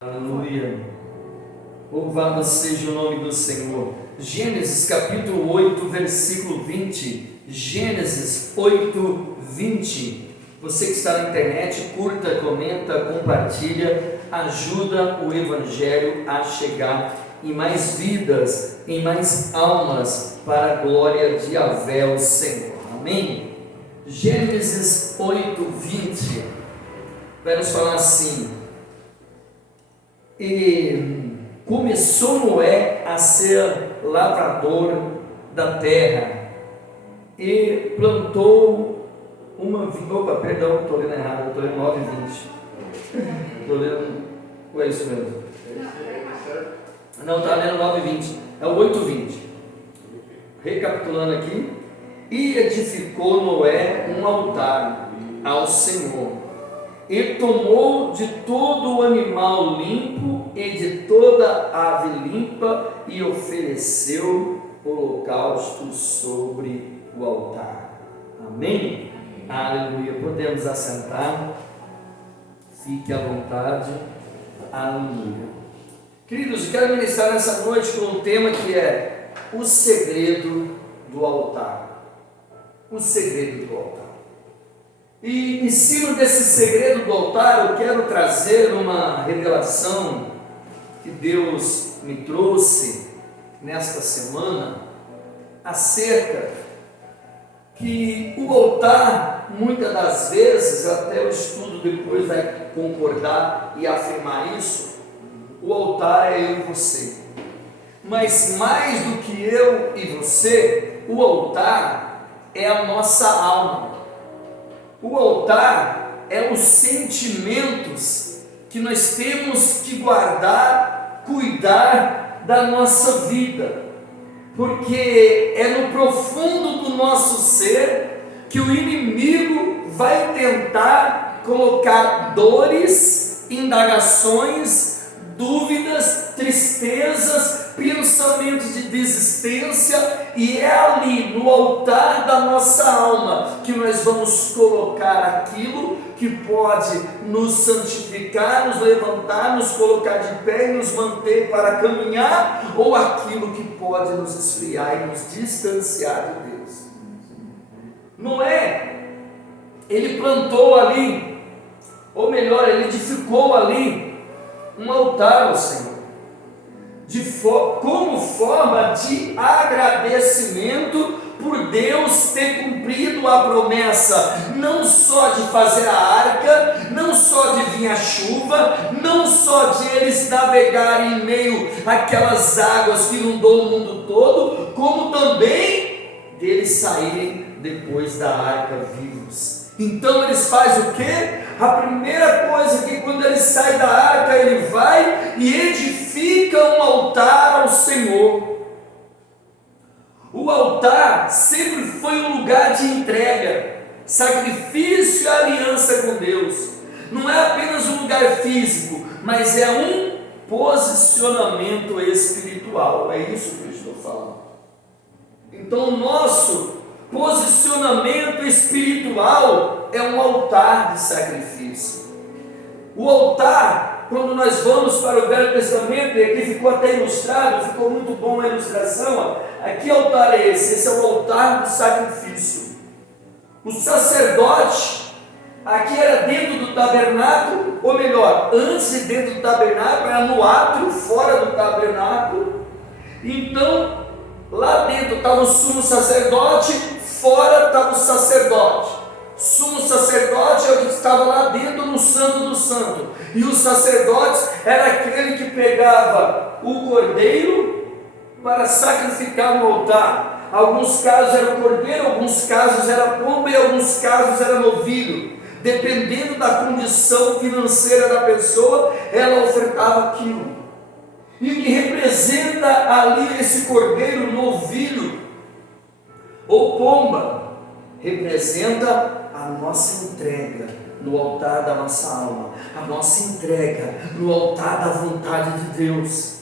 Aleluia. Louvado seja o nome do Senhor. Gênesis capítulo 8, versículo 20. Gênesis 8, 20. Você que está na internet, curta, comenta, compartilha, ajuda o Evangelho a chegar em mais vidas, em mais almas, para a glória de Yahvé, o Senhor. Amém? Gênesis 8, 20. Vai nos falar assim: e começou Noé a ser lavrador da terra e plantou uma estou lendo errado, estou lendo 9 e 20. Estou lendo, ou é isso mesmo? Não, está lendo 9 e 20, é o 8 e 20. Recapitulando aqui: e edificou Noé um altar ao Senhor, e tomou de todo o animal limpo e de toda ave limpa e ofereceu holocausto sobre o altar. Amém? Aleluia. Podemos assentar. Fique à vontade. Aleluia. Queridos, eu quero ministrar nessa noite com um tema que é o segredo do altar. O segredo do altar. E em cima desse segredo do altar, eu quero trazer uma revelação que Deus me trouxe nesta semana, acerca que o altar, muitas das vezes, até o estudo depois vai concordar e afirmar isso, o altar é eu e você. Mas mais do que eu e você, o altar é a nossa alma. O altar é os sentimentos que nós temos que guardar, cuidar da nossa vida, porque é no profundo do nosso ser que o inimigo vai tentar colocar dores, indagações, dúvidas, tristezas, pensamentos de desistência, e é ali no altar da nossa alma que nós vamos colocar aquilo que pode nos santificar, nos levantar, nos colocar de pé e nos manter para caminhar, ou aquilo que pode nos esfriar e nos distanciar de Deus. Noé, ele plantou ali, ou melhor, ele edificou ali um altar ao Senhor, como forma de agradecimento por Deus ter cumprido a promessa, não só de fazer a arca, não só de vir a chuva, não só de eles navegarem em meio àquelas águas que inundou o mundo todo, como também deles saírem depois da arca vivos. Então eles fazem o quê? A primeira coisa que quando ele sai da arca, ele vai e edifica um altar ao Senhor. O altar sempre foi um lugar de entrega, sacrifício e aliança com Deus. Não é apenas um lugar físico, mas é um posicionamento espiritual. É isso que eu estou falando. Então o nosso posicionamento espiritual é um altar de sacrifício. O altar, quando nós vamos para o Velho Testamento, e aqui ficou até ilustrado, ficou muito bom a ilustração, aqui altar é esse? Esse é o altar do sacrifício. O sacerdote, aqui era dentro do tabernáculo, ou melhor, antes de dentro do tabernáculo, era no átrio, fora do tabernáculo. Então, lá dentro estava o sumo sacerdote, fora estava o sacerdote. Sumo sacerdote é o que estava lá dentro no santo do santo, e os sacerdotes era aquele que pegava o cordeiro para sacrificar no altar. Alguns casos era o cordeiro, alguns casos era pomba e alguns casos era novilho. Dependendo da condição financeira da pessoa, ela ofertava aquilo. E o que representa ali esse cordeiro, novilho ou pomba, representa a nossa entrega no altar da nossa alma, a nossa entrega no altar da vontade de Deus.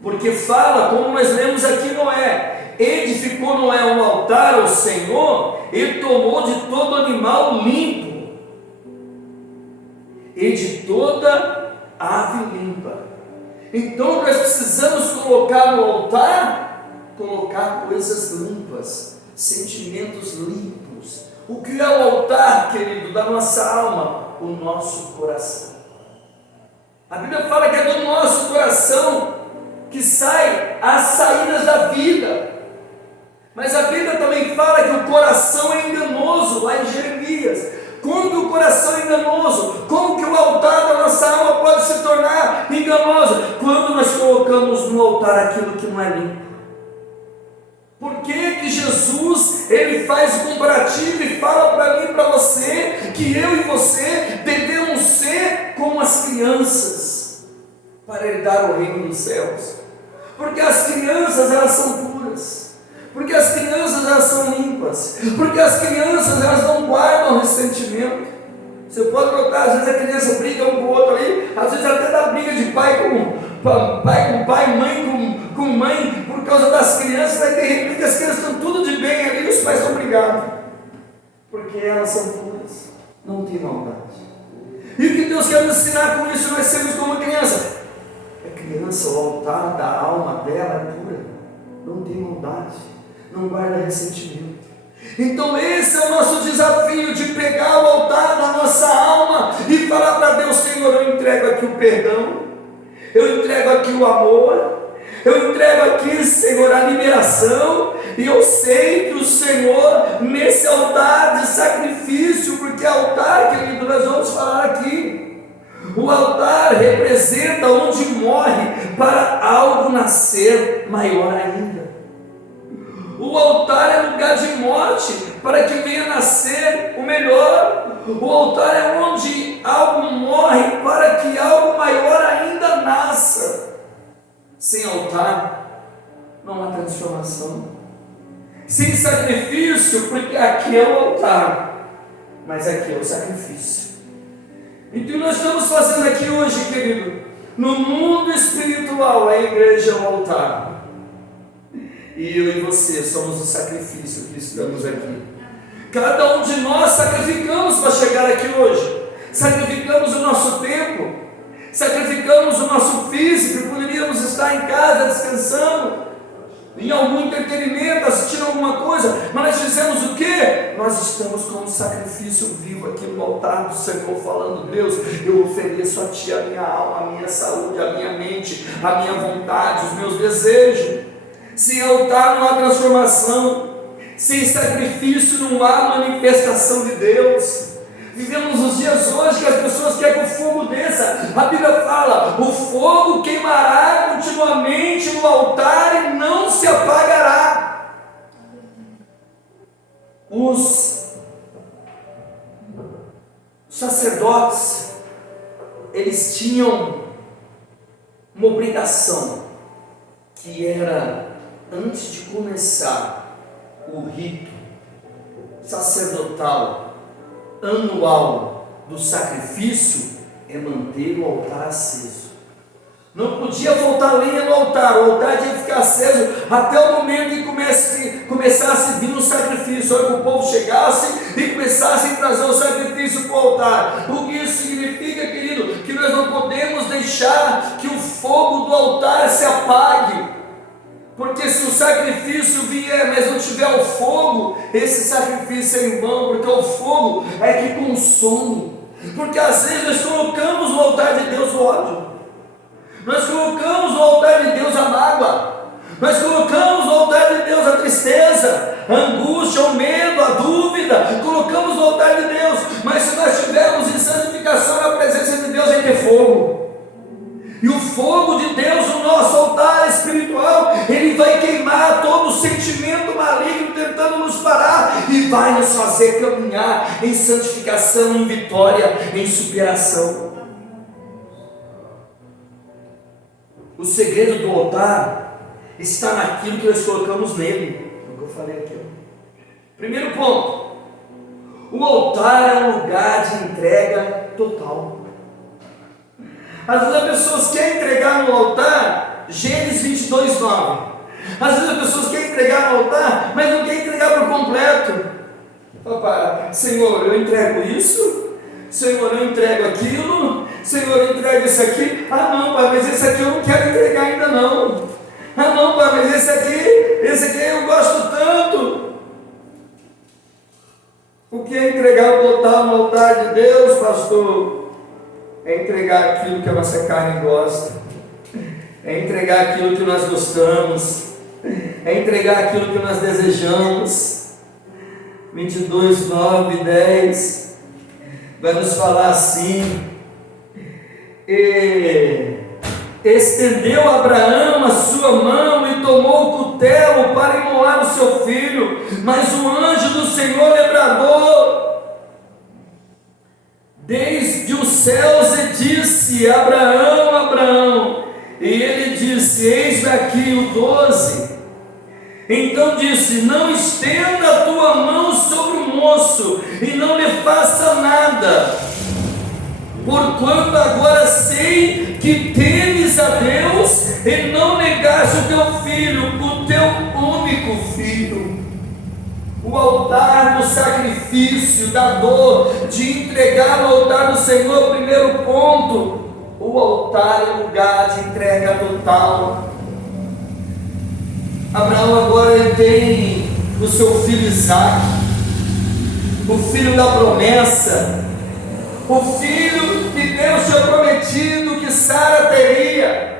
Porque fala, como nós lemos aqui, Noé edificou Noé um altar ao Senhor e tomou de todo animal limpo e de toda ave limpa. Então nós precisamos colocar no altar, colocar coisas limpas, sentimentos limpos. O que é o altar, querido, da nossa alma? O nosso coração. A Bíblia fala que é do nosso coração que sai as saídas da vida. Mas a Bíblia também fala que o coração é enganoso, lá em Jeremias. Como que o coração é enganoso? Como que o altar da nossa alma pode se tornar enganoso? Quando nós colocamos no altar aquilo que não é limpo. Por que que Jesus, ele faz o comparativo e fala para mim e para você, que eu e você devemos ser como as crianças, para herdar o reino dos céus? Porque as crianças, elas são puras. Porque as crianças, elas são limpas. Porque as crianças, elas não guardam ressentimento. Você pode notar, às vezes a criança briga um com o outro ali, às vezes até dá briga de pai com pai, mãe com mãe, por causa das crianças. Aí de repente as crianças estão tudo de bem ali e os pais estão brigados. Porque elas são puras, não tem maldade. E o que Deus quer nos ensinar com isso? Nós sermos como criança. A criança, o altar da alma dela é pura, não tem maldade, não guarda ressentimento. Então esse é o nosso desafio, de pegar o altar da nossa alma e falar para Deus: Senhor, eu entrego aqui o perdão, eu entrego aqui o amor, eu entrego aqui, Senhor, a liberação. E eu sei que o Senhor, nesse altar de sacrifício, porque altar, querido, nós vamos falar aqui, o altar representa onde morre para algo nascer maior ainda. O altar é lugar de morte para que venha nascer o melhor. O altar é onde algo morre para que algo maior ainda nasça. Sem altar não há transformação. Sem sacrifício, porque aqui é o altar, mas aqui é o sacrifício. Então nós estamos fazendo aqui hoje, querido, no mundo espiritual, a igreja é o altar. E eu e você somos o sacrifício que estamos aqui. Cada um de nós sacrificamos para chegar aqui hoje. Sacrificamos o nosso tempo, sacrificamos o nosso físico. Poderíamos estar em casa descansando, em algum entretenimento, assistindo alguma coisa, mas nós fizemos o quê? Nós estamos com um sacrifício vivo aqui no altar do Senhor, falando: Deus, eu ofereço a Ti a minha alma, a minha saúde, a minha mente, a minha vontade, os meus desejos. Sem altar não há transformação, sem sacrifício não há manifestação de Deus. Vivemos os dias hoje que as pessoas querem que o fogo desça. A Bíblia fala: o fogo queimará continuamente no altar e não se apagará. Os sacerdotes, eles tinham uma obrigação, que era, antes de começar o rito sacerdotal anual do sacrifício, é manter o altar aceso. Não podia faltar lenha no altar, o altar tinha que ficar aceso até o momento que começasse a vir o sacrifício, onde o povo chegasse e começasse a trazer o sacrifício para o altar. O que isso significa, querido? Que nós não podemos deixar que o fogo do altar se apague. Porque se o sacrifício vier, mas não tiver o fogo, esse sacrifício é em vão, porque o fogo é que consome. Porque às vezes nós colocamos no altar de Deus o ódio, nós colocamos no altar de Deus a mágoa, nós colocamos no altar de Deus a tristeza, a angústia, o medo, a dúvida, colocamos no altar de Deus. Mas se nós estivermos em santificação na presença de Deus, vai ter fogo. E o fogo de Deus, o nosso altar espiritual, ele vai queimar todo o sentimento maligno tentando nos parar e vai nos fazer caminhar em santificação, em vitória, em superação. O segredo do altar está naquilo que nós colocamos nele. É o que eu falei aqui. Primeiro ponto: o altar é um lugar de entrega total. Às vezes as pessoas querem entregar no altar Gênesis 22, 9. Às vezes as pessoas querem entregar no altar, mas não querem entregar por completo. Fala: Senhor, eu entrego isso, Senhor, eu entrego aquilo, Senhor, entrega isso aqui. Ah não, pai, mas esse aqui eu não quero entregar ainda não. Ah não, pai, mas esse aqui eu gosto tanto. O que é entregar o total no altar de Deus, pastor? É entregar aquilo que a nossa carne gosta, é entregar aquilo que nós gostamos, é entregar aquilo que nós desejamos. 22, 9 e 10 vai nos falar assim: e estendeu Abraão a sua mão e tomou o cutelo para imolar o seu filho, mas o anjo do Senhor lhe bradou desde os céus e disse: Abraão, Abraão. E ele disse: eis-me aqui. O 12. Então disse: não estenda a tua mão sobre o moço e não lhe faça nada, porquanto agora sei que temes a Deus e não negaste o teu filho, o teu único filho. O altar do sacrifício, da dor, de entregar no altar do Senhor. Primeiro ponto: o altar é lugar de entrega total. Abraão agora ele tem o seu filho Isaque, o filho da promessa, o filho que Deus tinha prometido que Sara teria.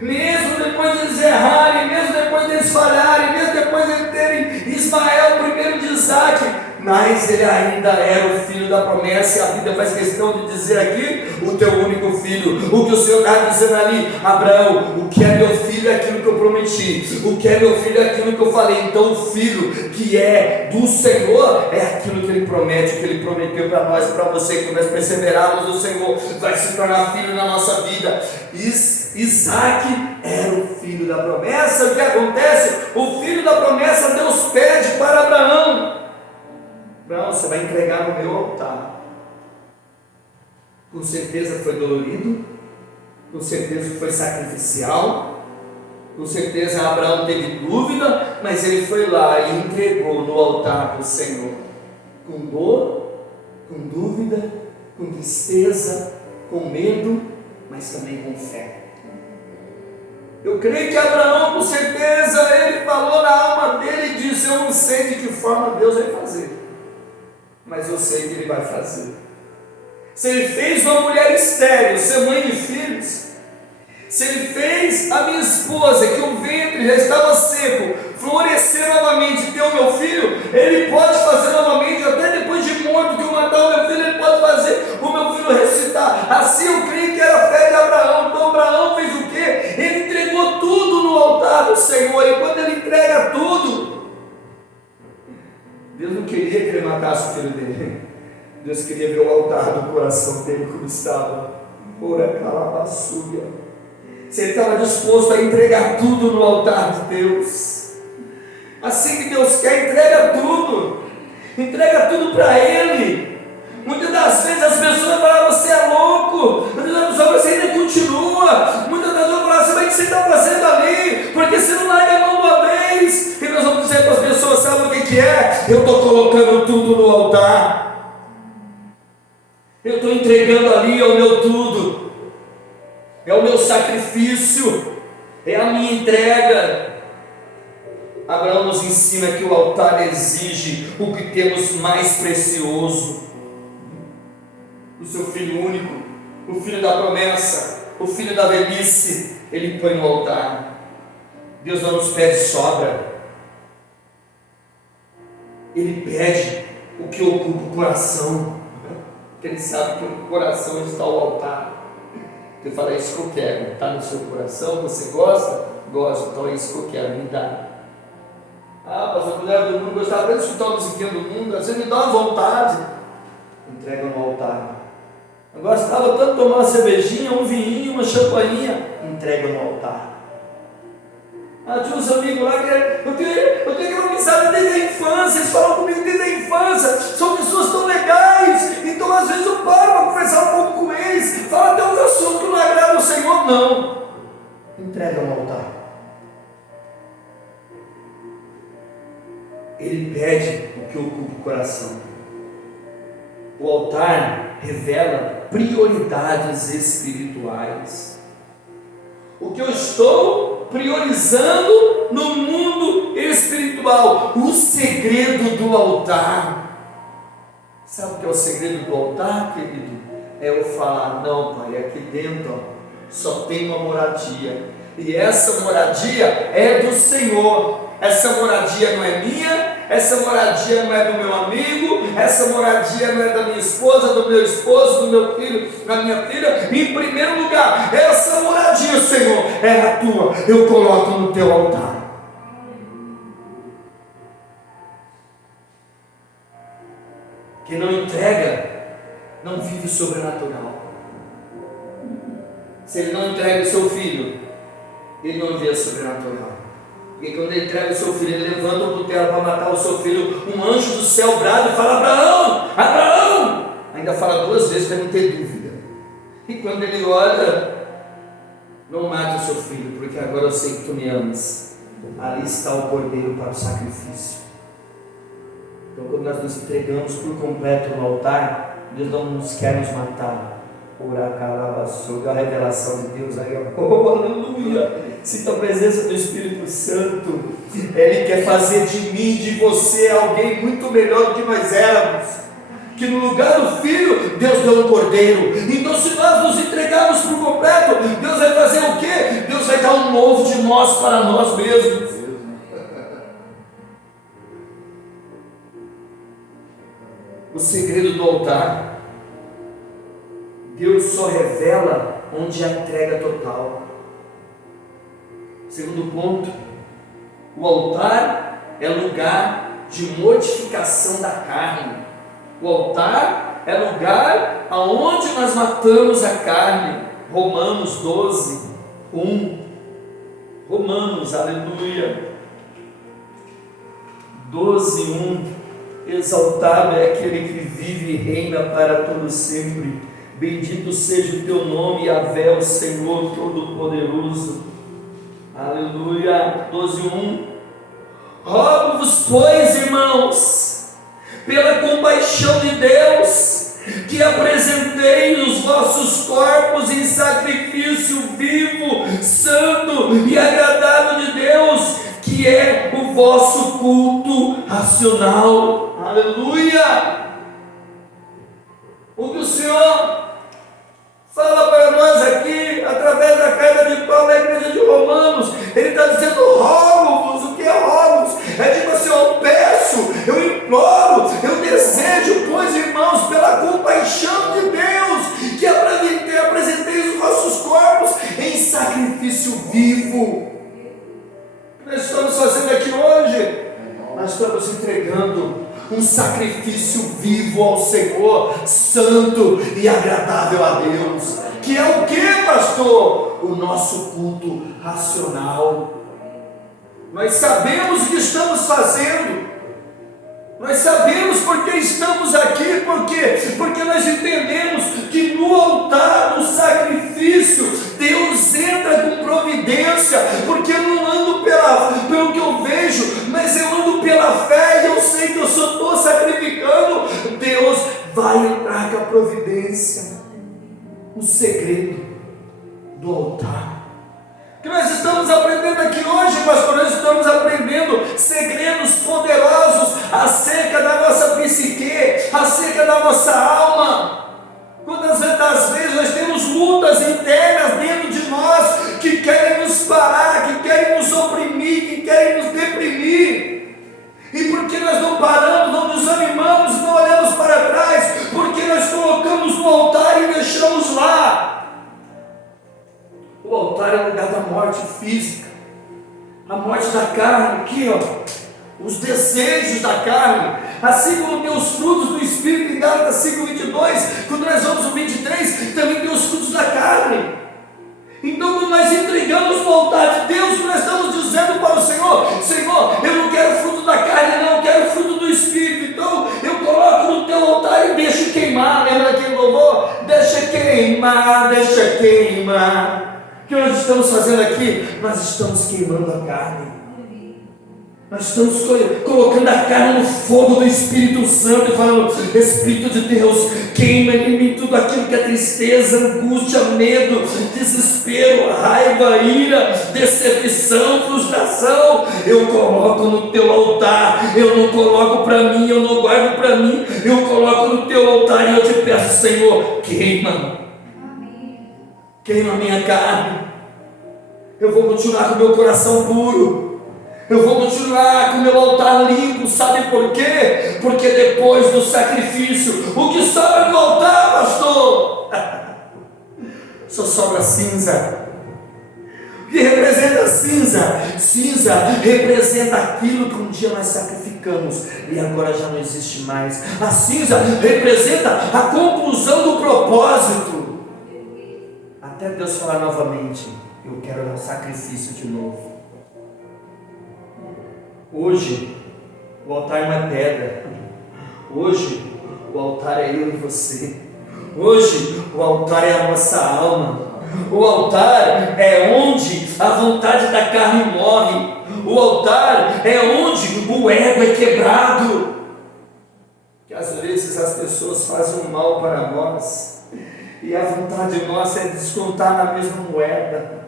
Mesmo depois de eles errarem, mesmo depois de eles falharem, mesmo depois de eles terem Ismael, primeiro de Isaque, mas ele ainda era o filho da promessa. E a Bíblia faz questão de dizer aqui: o teu único filho. O que o Senhor está dizendo ali: Abraão, o que é meu filho é aquilo que eu prometi, o que é meu filho é aquilo que eu falei. Então o filho que é do Senhor é aquilo que ele promete, o que ele prometeu para nós e para você. Que nós perseverarmos no Senhor, vai se tornar filho na nossa vida. Isaque era o filho da promessa. O que acontece? O filho da promessa, Deus pede para Abraão: Abraão, você vai entregar no meu altar. Com certeza foi dolorido, com certeza foi sacrificial, com certeza Abraão teve dúvida, mas ele foi lá e entregou no altar do Senhor, com dor, com dúvida, com tristeza, com medo, mas também com fé. Eu creio que Abraão, com certeza, ele falou na alma dele e disse: eu não sei de que forma Deus vai fazer, mas eu sei que Ele vai fazer. Se Ele fez uma mulher estéril ser mãe de filhos, se Ele fez a minha esposa, que o ventre já estava seco, florescer novamente e ter o meu filho, Ele pode fazer novamente, até depois de morto, que eu matar o meu filho, Ele pode fazer o meu filho ressuscitar. Assim eu creio que era a fé de Abraão. Então Abraão fez o quê? Ele entregou tudo no altar do Senhor. E quando ele entrega tudo, Deus não queria que ele matasse o filho dele. Deus queria ver o altar do coração dele como estava. Ora calabaçúria. Se ele estava disposto a entregar tudo no altar de Deus. Assim que Deus quer, entrega tudo para Ele. Muitas das vezes as pessoas falam: você é louco. Muitas das pessoas: você ainda continua. Muitas das pessoas falam: mas o que você está fazendo ali? Porque você não larga a mão uma vez. E nós vamos dizer para as pessoas: sabe o que é? Eu estou colocando tudo no altar. Eu estou entregando ali o meu tudo. É o meu sacrifício, é a minha entrega. Abraão nos ensina que o altar exige o que temos mais precioso: o seu filho único, o filho da promessa, o filho da velhice. Ele põe no altar. Deus não nos pede sobra, Ele pede o que ocupa o coração, porque Ele sabe que no coração está o altar. Ele fala: é isso que eu quero. Está no seu coração? Você gosta? Gosto. Então é isso que eu quero. Me dá. Ah, pastor, mulher do mundo, gostava tanto de escutar a musiquinha do mundo. Às vezes me dá uma vontade. Entrega no altar. Eu gostava tanto de tomar uma cervejinha, um vinho, uma champanhinha. Entrega no altar. Ah, tinha uns amigos lá que eu tenho aquela amizade desde a infância. Eles falam comigo desde a infância. São pessoas tão legais. Então às vezes eu paro para conversar um pouco com eles. Fala até uns assuntos que não agradam ao Senhor. Não. Entrega no altar. Ele pede o que ocupa o coração. O altar revela prioridades espirituais. O que eu estou priorizando no mundo espiritual. O segredo do altar. Sabe o que é o segredo do altar, querido? É eu falar: não, Pai, aqui dentro só tem uma moradia, e essa moradia é do Senhor. Essa moradia não é minha, essa moradia não é do meu amigo, essa moradia não é da minha esposa, do meu esposo, do meu filho, da minha filha. Em primeiro lugar, essa moradia, Senhor, é a tua, eu coloco no teu altar. Quem não entrega, não vive o sobrenatural. Se ele não entrega o seu filho, ele não vê o sobrenatural. Porque quando ele entrega o seu filho, ele levanta o cutelo para matar o seu filho, um anjo do céu brada e fala: Abraão, Abraão! Ainda fala 2 vezes para não ter dúvida. E quando ele olha: não mate o seu filho, porque agora eu sei que tu me amas. Ali está o cordeiro para o sacrifício. Então, quando nós nos entregamos por completo no altar, Deus não nos quer nos matar. A revelação de Deus aí, oh, aleluia. Sinta a presença do Espírito Santo. Ele quer fazer de mim, de você, alguém muito melhor do que nós éramos. Que no lugar do filho, Deus deu um cordeiro. Então, se nós nos entregarmos por completo, Deus vai fazer o quê? Deus vai dar um novo de nós para nós mesmos. O segredo do altar. Deus só revela onde há entrega total. Segundo ponto, o altar é lugar de mortificação da carne. O altar é lugar aonde nós matamos a carne. Romanos 12, 1. Romanos, aleluia. 12, 1. Exaltado é aquele que vive e reina para todo sempre. Bendito seja o teu nome, Yahvé, o Senhor Todo-Poderoso. Aleluia. 12:1. Rogo-vos, pois, irmãos, pela compaixão de Deus, que apresenteis os vossos corpos em sacrifício vivo, santo e agradável de Deus, que é o vosso culto racional. Aleluia. O que o Senhor fala para nós aqui, através da carta de Paulo à igreja de Romanos, ele está dizendo: rogo-vos. O que é rogo-vos? É tipo assim: eu peço, eu imploro, eu desejo, pois, irmãos, pela compaixão de Deus, que apresenteis os vossos corpos em sacrifício vivo. O que nós estamos fazendo aqui hoje? Nós estamos entregando um sacrifício vivo ao Senhor, santo e agradável a Deus, que é o que, pastor? O nosso culto racional. Nós sabemos o que estamos fazendo, nós sabemos porque estamos aqui, porque nós entendemos que no altar do sacrifício Deus entra com providência, porque eu não ando pelo que eu vejo, mas eu ando pela fé, e eu sei que eu só estou sacrificando. Deus vai entrar com a providência. O segredo do altar que nós estamos aprendendo aqui hoje, pastor, nós estamos aprendendo segredos poderosos acerca da nossa psique, acerca da nossa alma. Quantas das vezes nós temos lutas internas dentro de nós que querem nos parar, que querem nos oprimir, que querem nos deprimir. E porque nós não paramos, não nos animamos, não olhamos para trás, porque nós colocamos no altar e deixamos lá. O altar é o lugar da morte física, a morte da carne, aqui ó, os desejos da carne, assim como tem os frutos do Espírito em Gálatas 5:22, quando nós vamos no 23, também tem os frutos da carne. Então, quando nós entregamos no altar de Deus, nós estamos dizendo para o Senhor: Senhor, eu não quero fruto da carne, não, eu quero fruto do Espírito. Então, eu coloco no teu altar e deixo queimar. Lembra aquele louvor? Deixa queimar, deixa queimar. O que nós estamos fazendo aqui? Nós estamos queimando a carne. Nós estamos colocando a carne no fogo do Espírito Santo e falando: Espírito de Deus, queima em mim tudo aquilo que é tristeza, angústia, medo, desespero, raiva, ira, decepção, frustração. Eu coloco no teu altar. Eu não coloco para mim, eu não guardo para mim, eu coloco no teu altar. E eu te peço, Senhor, queima a minha carne. Eu vou continuar com o meu coração puro. Eu vou continuar com o meu altar limpo. Sabe por quê? Porque depois do sacrifício, o que sobra no altar, pastor? Só sobra cinza. O que representa cinza? Cinza representa aquilo que um dia nós sacrificamos e agora já não existe mais. A cinza representa a conclusão do propósito. Até Deus falar novamente: eu quero um sacrifício de novo. Hoje, o altar não é pedra. Hoje, o altar é eu e você. Hoje, o altar é a nossa alma. O altar é onde a vontade da carne morre. O altar é onde o ego é quebrado. Que às vezes as pessoas fazem um mal para nós e a vontade nossa é descontar na mesma moeda.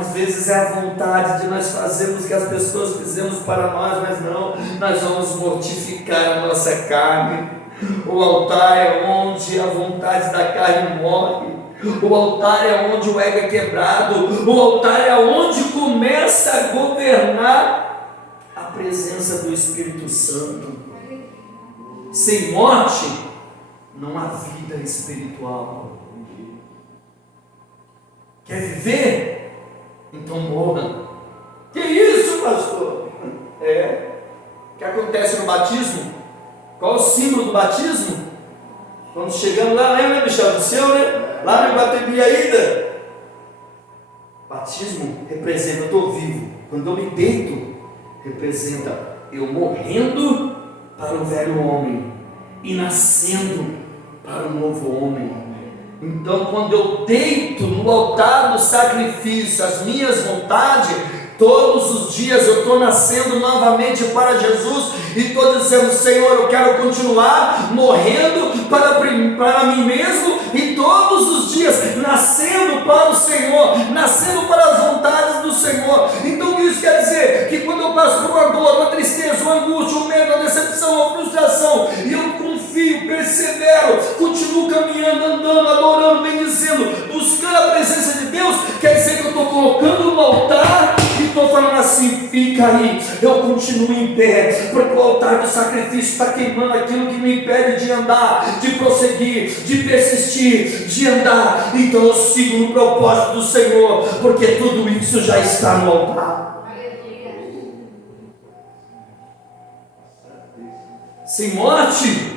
Às vezes é a vontade de nós fazermos o que as pessoas fizemos para nós, mas não, nós vamos mortificar a nossa carne. O altar é onde a vontade da carne morre. O altar é onde o ego é quebrado. O altar é onde começa a governar a presença do Espírito Santo. Sem morte não há vida espiritual. Quer viver? Então morra. Que isso, pastor? O que acontece no batismo? Qual é o símbolo do batismo? Quando chegamos lá, lembra, Michel, do seu, né? Lá no Iguatemi ainda. Batismo representa: eu estou vivo. Quando eu me deito, representa eu morrendo para o velho homem e nascendo para o novo homem. Então, quando eu deito no altar do sacrifício as minhas vontades, todos os dias eu estou nascendo novamente para Jesus e estou dizendo: Senhor, eu quero continuar morrendo para mim mesmo e todos os dias nascendo para o Senhor, nascendo para as vontades do Senhor. Então isso quer dizer que quando eu passo por uma dor, uma tristeza, uma angústia, um medo, uma decepção, uma frustração, e eu confio, persevero, continuo caminhando, andando, adorando, bendizendo, buscando a presença de Deus, quer dizer que eu estou colocando no altar e estou falando assim: fica aí, eu continuo em pé, porque o altar do sacrifício está queimando aquilo que me impede de andar, de prosseguir, de persistir, de andar. Então eu sigo no propósito do Senhor, porque tudo isso já está no altar. Sem morte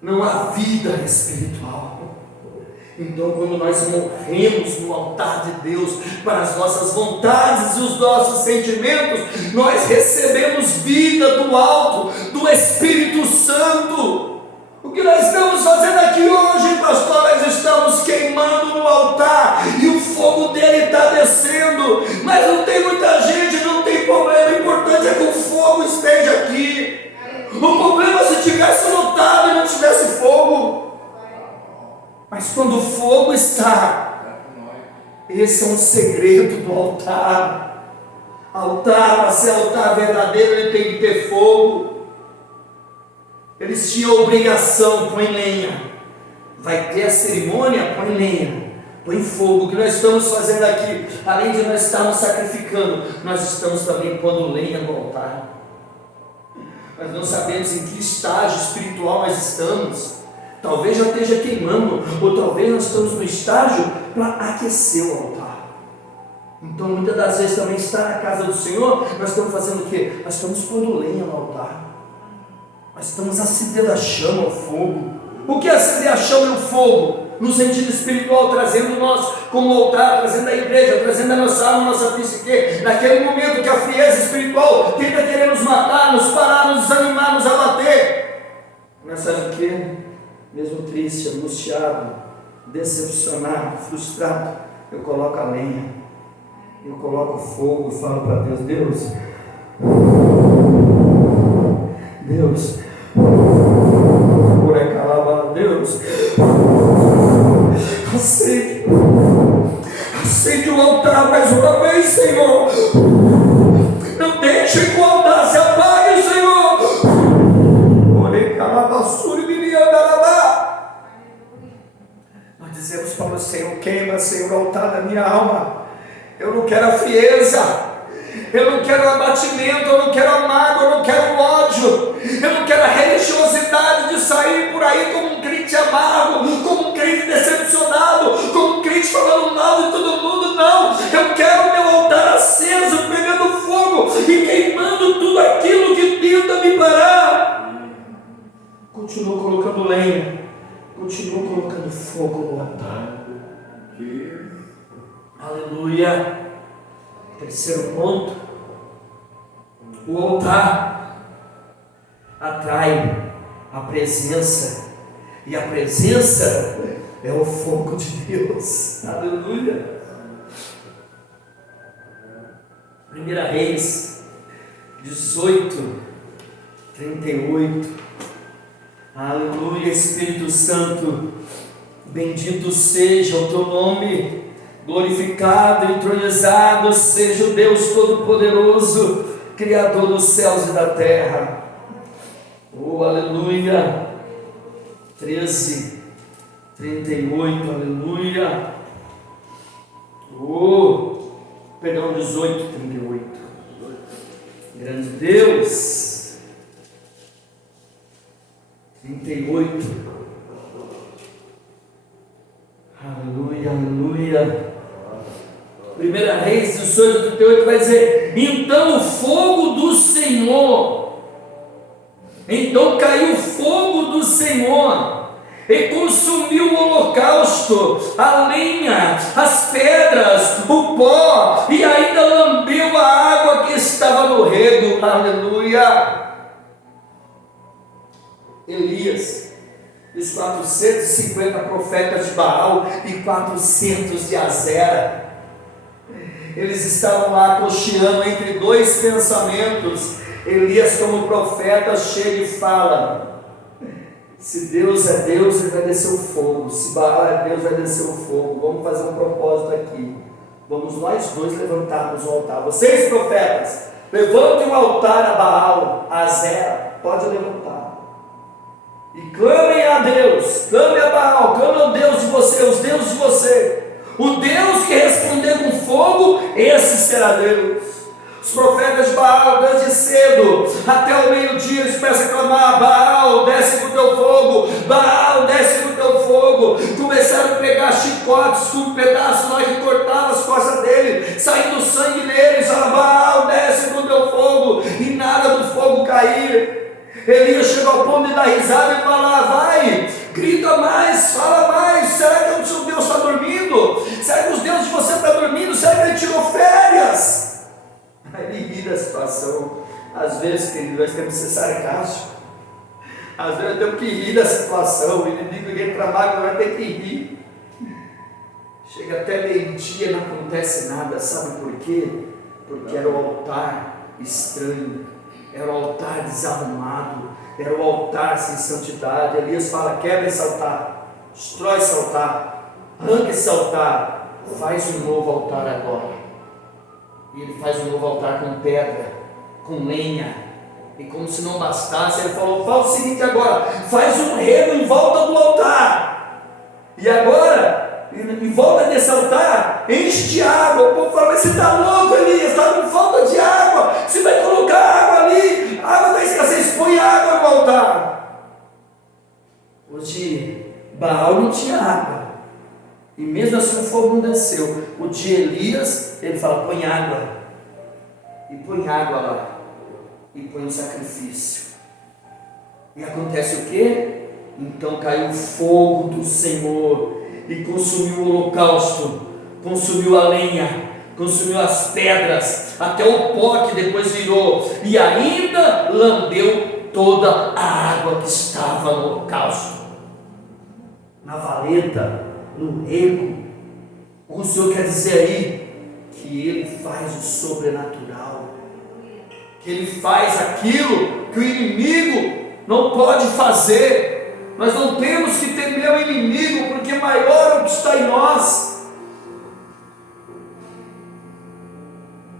não há vida espiritual. Então, quando nós morremos no altar de Deus para as nossas vontades e os nossos sentimentos, nós recebemos vida do alto, do Espírito Santo. O que nós estamos fazendo aqui hoje, pastor? Nós estamos queimando no altar e o fogo dele está descendo, mas não tem muita gente, não tem problema. O importante é que o fogo esteja aqui. O problema é se tivesse lotado e não tivesse fogo. Mas quando o fogo está, esse é um segredo do altar. Altar, para ser altar verdadeiro, ele tem que ter fogo. Eles tinham obrigação: põe lenha. Vai ter a cerimônia, põe lenha, põe fogo. O que nós estamos fazendo aqui, além de nós estarmos sacrificando, nós estamos também pondo lenha no altar. Nós não sabemos em que estágio espiritual nós estamos. Talvez já esteja queimando, ou talvez nós estamos no estágio para aquecer o altar. Então muitas das vezes também está na casa do Senhor, nós estamos fazendo o quê? Nós estamos pondo lenha no altar. Nós estamos acendendo a chama, o fogo. O que é acender a chama e o fogo? No sentido espiritual, trazendo nós como altar, trazendo a igreja, trazendo a nossa alma, a nossa psique. Naquele momento que a frieza espiritual tenta querer nos matar, nos parar, nos desanimar, nos abater, nós fazemos o quê? Mesmo triste, angustiado, decepcionado, frustrado, eu coloco a lenha, eu coloco o fogo e falo para Deus: Deus, Deus, Deus, acende o altar mais uma vez, Senhor. Não deixe que o altar se apague, Senhor. Nós dizemos para o Senhor: queima, Senhor, o altar da minha alma. Eu não quero a frieza, eu não quero abatimento, eu não quero a mágoa, eu não quero o ódio, eu não quero a religiosidade de sair por aí como um crente amargo, como um crente decepcionado, como um crente falando mal de todo mundo. Não, eu quero o meu altar aceso, pegando fogo e queimando tudo aquilo que tenta me parar. Continua colocando lenha, continua colocando fogo no altar. Aleluia. Terceiro ponto: o altar atrai a presença, e a presença é o fogo de Deus. Aleluia. 1 Reis 18:38. Aleluia. Espírito Santo, bendito seja o teu nome, glorificado, entronizado seja o Deus Todo-Poderoso, Criador dos céus e da terra. Oh, aleluia. 13:38, aleluia. Oh, perdão, 18:38. Grande Deus. 38. Aleluia, aleluia. 1 Reis 18:38 vai dizer: então o fogo do Senhor, então caiu o fogo do Senhor e consumiu o holocausto, a lenha, as pedras, o pó, e ainda lambeu a água que estava no rego. Aleluia. Elias, os 450 profetas de Baal e 400 de Azera, eles estavam lá cocheando entre dois pensamentos. Elias, como profeta, chega e fala: se Deus é Deus, Ele vai descer o fogo. Se Baal é Deus, vai descer o fogo. Vamos fazer um propósito aqui. Vamos nós dois levantarmos o altar. Vocês, profetas, levantem o altar a Baal, a Azera. Pode levantar. E clamem a Deus, clame a Baal, clame ao Deus de você, os deuses de você. O Deus que responder com fogo, esse será Deus. Os profetas de Baal, desde cedo até o meio-dia, eles começam a clamar: Baal, desce com o teu fogo, Baal, desce com o teu fogo. Começaram a pegar chicotes com um pedaço lá que cortava as costas dele, saindo sangue neles. Baal, desce com o teu fogo, e nada do fogo cair. Elias chegou ao ponto de dar risada e falar: vai, grita mais, fala mais. Será que o seu Deus está dormindo? Será que os deuses de você estão dormindo? Será que ele tirou férias? Aí ele ri da situação. Às vezes, querido, nós temos que ser sarcástico. Às vezes nós temos que rir da situação. O inimigo vem tramar, nós vamos ter que rir. Chega até meio-dia, não acontece nada. Sabe por quê? Porque era o altar estranho, era o altar desarrumado, era o altar sem santidade. Elias fala: quebra esse altar, destrói esse altar, arranca esse altar, faz um novo altar agora. E ele faz um novo altar com pedra, com lenha. E como se não bastasse, ele falou: faz o seguinte agora, faz um rego em volta do altar. E agora, em volta desse altar, enche de água. O povo fala: mas você está louco, Elias, está com falta de água. Você vai colocar água ali, a água da escassez, põe água no altar. Hoje, Baal não tinha água. E mesmo assim o fogo não desceu. O de Elias, ele fala: põe água. E põe água lá. E põe um sacrifício. E acontece o quê? Então caiu o fogo do Senhor e consumiu o holocausto, consumiu a lenha, consumiu as pedras, até o pó que depois virou, e ainda lambeu toda a água que estava no holocausto, na valeta, no rego. O que o Senhor quer dizer aí? Que Ele faz o sobrenatural. que Ele faz aquilo que o inimigo não pode fazer. Nós não temos que temer o inimigo, porque maior é o que está em nós.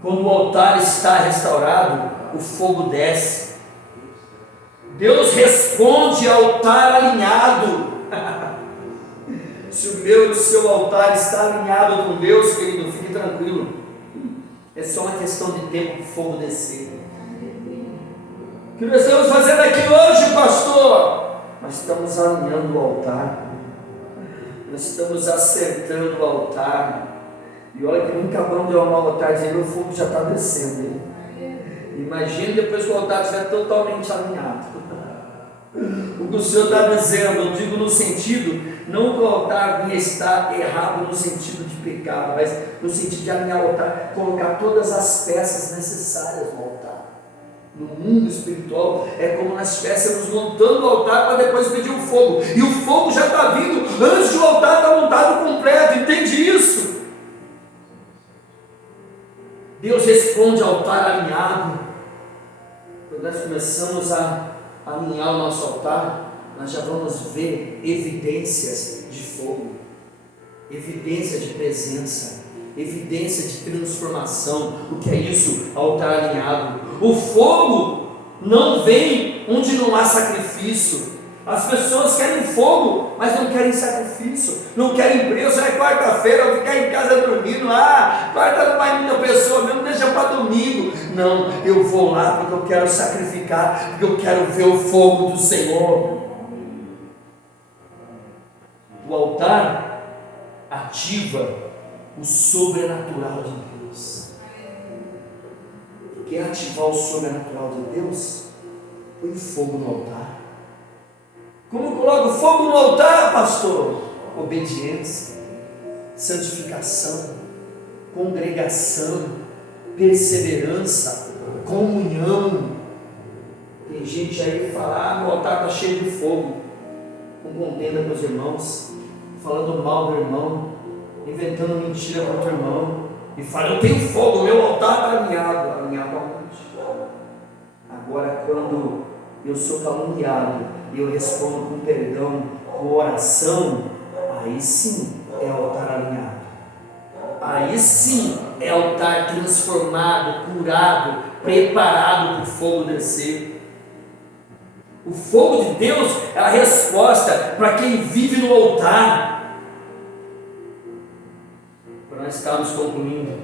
Quando o altar está restaurado, o fogo desce. Deus responde ao altar alinhado. Se o meu e o seu altar está alinhado com Deus, querido, fique tranquilo. É só uma questão de tempo para o fogo descer. O que nós estamos fazendo aqui hoje, pastor? Nós estamos alinhando o altar. Nós estamos acertando o altar. E olha que nunca acabamos de arrumar o altar, dizendo o fogo já está descendo. Hein? Imagine depois que o altar estiver totalmente alinhado. O que o Senhor está dizendo, eu digo no sentido, não que o altar ia estar errado no sentido de pecado, mas no sentido de alinhar o altar, colocar todas as peças necessárias no altar. No mundo espiritual é como nós estivéssemos montando o altar para depois pedir o fogo, e o fogo já está vindo antes de o altar estar montado completo. Entende isso? Deus responde ao altar alinhado. Quando nós começamos a alinhar o nosso altar, nós já vamos ver evidências de fogo, evidência de presença, evidência de transformação. O que é isso? Altar alinhado. O fogo não vem onde não há sacrifício. As pessoas querem fogo, mas não querem sacrifício, não querem preço. É quarta-feira, eu vou ficar em casa dormindo. Quarta não vai muita pessoa mesmo, deixa para domingo. Não, eu vou lá porque eu quero sacrificar, porque eu quero ver o fogo do Senhor. O altar ativa o sobrenatural de Deus. Quer ativar o sobrenatural de Deus? Põe fogo no altar. Como eu coloco fogo no altar, pastor? Obediência, santificação, congregação, perseverança, comunhão. Tem gente aí que fala, meu altar está cheio de fogo, com contenda com os irmãos, falando mal do irmão, inventando mentira contra o irmão, e fala, eu tenho fogo, meu altar está alinhado aonde? Agora quando eu sou caluniado, e eu respondo com perdão, com oração, aí sim é altar alinhado. Aí sim é altar transformado, curado, preparado para o fogo descer. O fogo de Deus é a resposta para quem vive no altar. Para nós estarmos concluindo,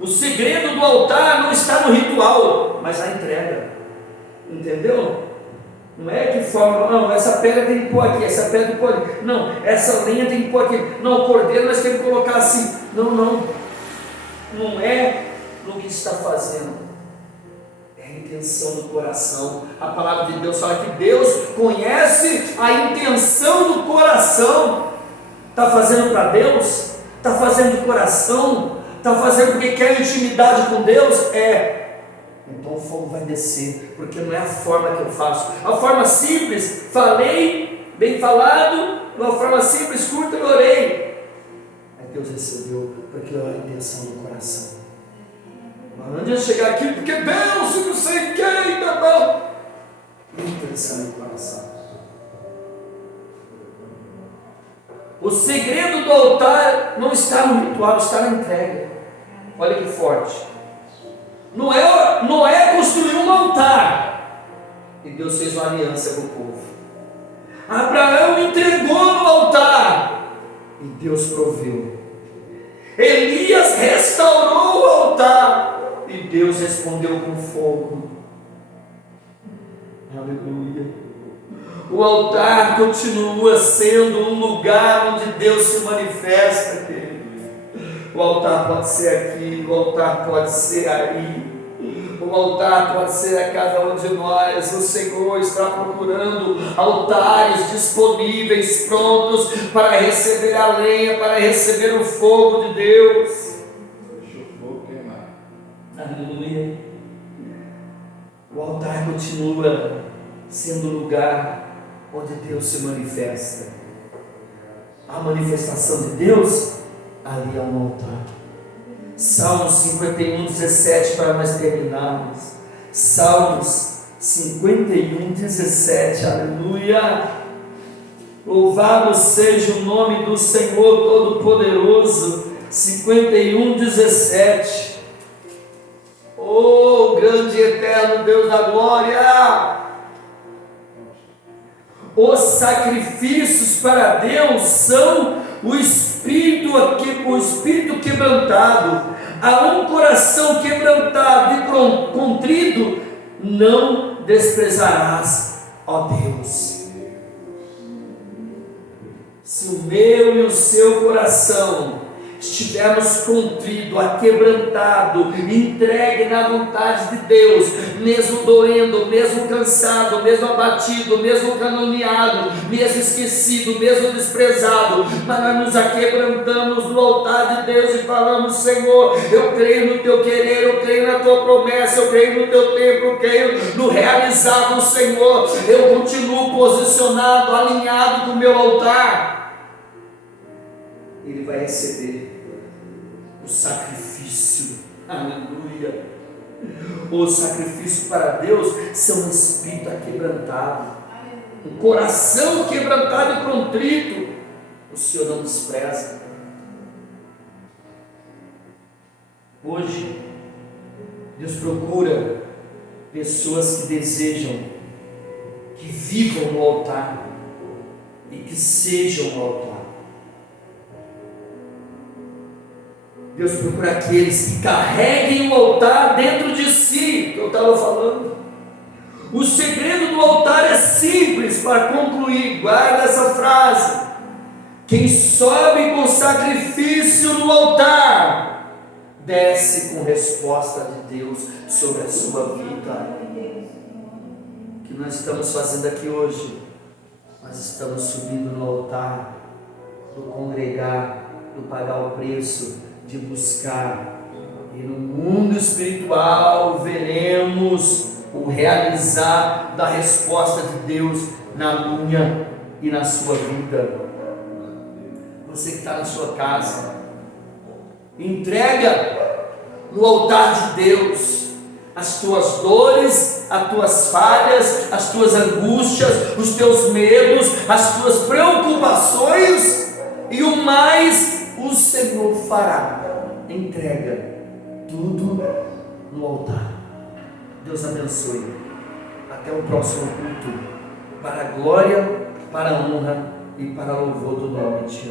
o segredo do altar não está no ritual, mas na entrega. Entendeu? Não é que forma, não, essa pedra tem que pôr aqui, essa pedra tem que pôr aqui, não, essa lenha tem que pôr aqui, não, o cordeiro nós temos que colocar assim. Não é no que está fazendo, é a intenção do coração. A palavra de Deus fala que Deus conhece a intenção do coração. Está fazendo para Deus? Está fazendo de coração? Está fazendo porque quer intimidade com Deus? Então o fogo vai descer, porque não é a forma que eu faço. A forma simples, falei, bem falado, uma forma simples, curta, eu orei. Aí Deus recebeu, porque era a intenção do coração. Mas não adianta chegar aqui, porque Deus, não sei quem, não. Intenção do coração. O segredo do altar não está no ritual, está na entrega. Olha que forte. Não é construir um altar. E Deus fez uma aliança com o povo. Abraão entregou no altar e Deus proveu. Elias restaurou o altar e Deus respondeu com fogo. Aleluia. O altar continua sendo um lugar onde Deus se manifesta, querido. O altar pode ser aqui, o altar pode ser aí, o altar pode ser a cada um de nós. O Senhor está procurando altares disponíveis, prontos para receber a lenha, para receber o fogo de Deus. Deixa o fogo queimar. Aleluia. O altar continua sendo o lugar onde Deus se manifesta. A manifestação de Deus ali é um altar. Salmo 51, 17, para nós terminarmos. Salmos 51, 17, aleluia. Louvado seja o nome do Senhor Todo-Poderoso. 51, 17. Oh, grande e eterno Deus da glória! Os sacrifícios para Deus são o espírito quebrantado. A um coração quebrantado e contrito não desprezarás, ó Deus. Se o meu e o seu coração estivermos contrido, aquebrantado, entregue na vontade de Deus, mesmo doendo, mesmo cansado, mesmo abatido, mesmo caluniado, mesmo esquecido, mesmo desprezado, mas nós nos aquebrantamos no altar de Deus e falamos: Senhor, eu creio no teu querer, eu creio na tua promessa, eu creio no teu tempo, eu creio no realizar do Senhor, eu continuo posicionado, alinhado com o meu altar. Ele vai receber o sacrifício, aleluia. O sacrifício para Deus são um espírito aquebrantado, um coração quebrantado e contrito, o Senhor não despreza. Hoje, Deus procura pessoas que desejam, que vivam no altar e que sejam no altar. Deus procura aqueles que carreguem o altar dentro de si, que eu estava falando. O segredo do altar é simples, para concluir, guarda essa frase: quem sobe com sacrifício no altar, desce com resposta de Deus sobre a sua vida. O que nós estamos fazendo aqui hoje? Nós estamos subindo no altar do congregar, do pagar o preço, de buscar, e no mundo espiritual veremos o realizar da resposta de Deus na minha e na sua vida. Você que está na sua casa, entrega no altar de Deus as tuas dores, as tuas falhas, as tuas angústias, os teus medos, as tuas preocupações, e o mais o Senhor fará. Entrega tudo no altar. Deus abençoe. Até o próximo culto, para a glória, para a honra e para o louvor do nome de Jesus.